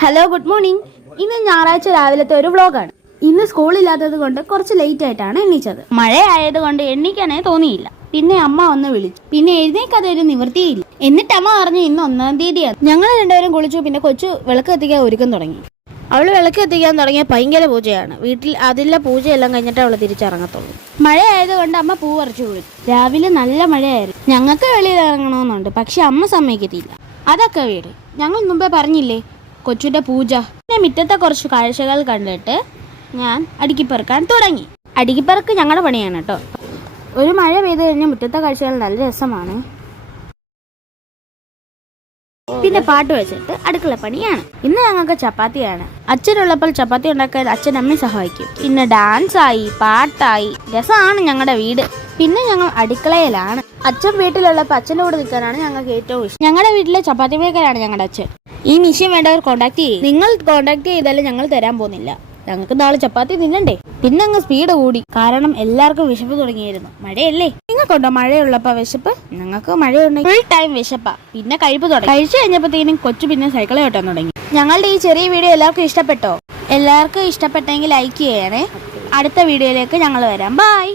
Hello, good morning. ഇന്ന് ഞായറാഴ്ച രാവിലത്തെ ഒരു വ്ളോഗാണ്. ഇന്ന് സ്കൂളില്ലാത്തത് കൊണ്ട് കുറച്ച് ലേറ്റ് ആയിട്ടാണ് എണ്ണീച്ചത്. മഴയായതുകൊണ്ട് എണ്ണീക്കാനേ തോന്നിയില്ല. പിന്നെ അമ്മ വന്ന് വിളിച്ചു. പിന്നെ എഴുന്നേക്കതൊരു നിവൃത്തിയില്ല. എന്നിട്ട് അമ്മ പറഞ്ഞു ഇന്ന് 1-ാം തീയതിയാണ്. ഞങ്ങൾ രണ്ടുപേരും കുളിച്ചു. പിന്നെ കൊച്ചു വിളക്ക് കത്തിക്കാൻ ഒരുക്കം തുടങ്ങി. അവള് വിളക്ക് കത്തിക്കാൻ തുടങ്ങിയ ഭയങ്കര പൂജയാണ്. വീട്ടിൽ അതിലെ പൂജയെല്ലാം കഴിഞ്ഞിട്ട് അവള് തിരിച്ചിറങ്ങത്തുള്ളൂ. മഴയായതുകൊണ്ട് അമ്മ പൂ പറിച്ചു പോയി. രാവിലെ നല്ല മഴയായിരുന്നു. ഞങ്ങൾക്ക് വെളിയിൽ ഇറങ്ങണമെന്നുണ്ട്, പക്ഷെ അമ്മ സമ്മതിക്കത്തില്ല. അതൊക്കെ വീട്. ഞങ്ങൾ മുമ്പേ പറഞ്ഞില്ലേ കൊച്ചുന്റെ പൂജ. പിന്നെ മുറ്റത്തെ കുറച്ച് കാഴ്ചകൾ കണ്ടിട്ട് ഞാൻ അടുക്കിപ്പെറുക്കാൻ തുടങ്ങി. അടുക്കിപ്പെറുക്ക് ഞങ്ങളുടെ പണിയാണ് കേട്ടോ. ഒരു മഴ പെയ്ത് കഴിഞ്ഞാൽ മുറ്റത്തെ കാഴ്ചകൾ നല്ല രസമാണ്. പിന്നെ പാട്ട് വെച്ചിട്ട് അടുക്കള പണിയാണ്. ഇന്ന് ഞങ്ങൾക്ക് ചപ്പാത്തിയാണ്. അച്ഛനുള്ളപ്പോൾ ചപ്പാത്തി ഉണ്ടാക്കാൻ അച്ഛൻ അമ്മയെ സഹായിക്കും. പിന്നെ ഡാൻസ് ആയി, പാട്ടായി, രസമാണ് ഞങ്ങളുടെ വീട്. പിന്നെ ഞങ്ങൾ അടുക്കളയിലാണ്. അച്ഛൻ വീട്ടിലുള്ളപ്പോൾ അച്ഛൻ്റെ കൂടെ നിൽക്കാനാണ് ഞങ്ങൾക്ക് ഏറ്റവും ഇഷ്ടം. ഞങ്ങളുടെ വീട്ടിലെ ചപ്പാത്തി മേക്കറാണ് ഞങ്ങളുടെ അച്ഛൻ. ഈ മിഷ്യൻ വേണ്ടവർ കോണ്ടാക്ട് ചെയ്യും. നിങ്ങൾ കോണ്ടാക്ട് ചെയ്താലും ഞങ്ങൾ തരാൻ പോകുന്നില്ല. ഞങ്ങൾക്ക് നാളെ ചപ്പാത്തി തിന്നണ്ടേ. പിന്നെ അങ്ങ് സ്പീഡ് കൂടി, കാരണം എല്ലാവർക്കും വിശപ്പ് തുടങ്ങിയായിരുന്നു. മഴയല്ലേ. നിങ്ങൾക്കുണ്ടോ മഴയുള്ളപ്പോ വിശപ്പ്? ഞങ്ങൾക്ക് മഴയുണ്ടെങ്കിൽ ഫുൾ ടൈം വിശപ്പാ. പിന്നെ കഴിപ്പ് തുടങ്ങി. കഴിച്ചു കഴിഞ്ഞപ്പോഴത്തേനും കൊച്ചു പിന്നെ സൈക്കിള് ഓട്ടാൻ തുടങ്ങി. ഞങ്ങളുടെ ഈ ചെറിയ വീഡിയോ എല്ലാവർക്കും ഇഷ്ടപ്പെട്ടോ? എല്ലാവർക്കും ഇഷ്ടപ്പെട്ടെങ്കിൽ ലൈക്ക് ചെയ്യണേ. അടുത്ത വീഡിയോയിലേക്ക് ഞങ്ങൾ വരാം. ബൈ.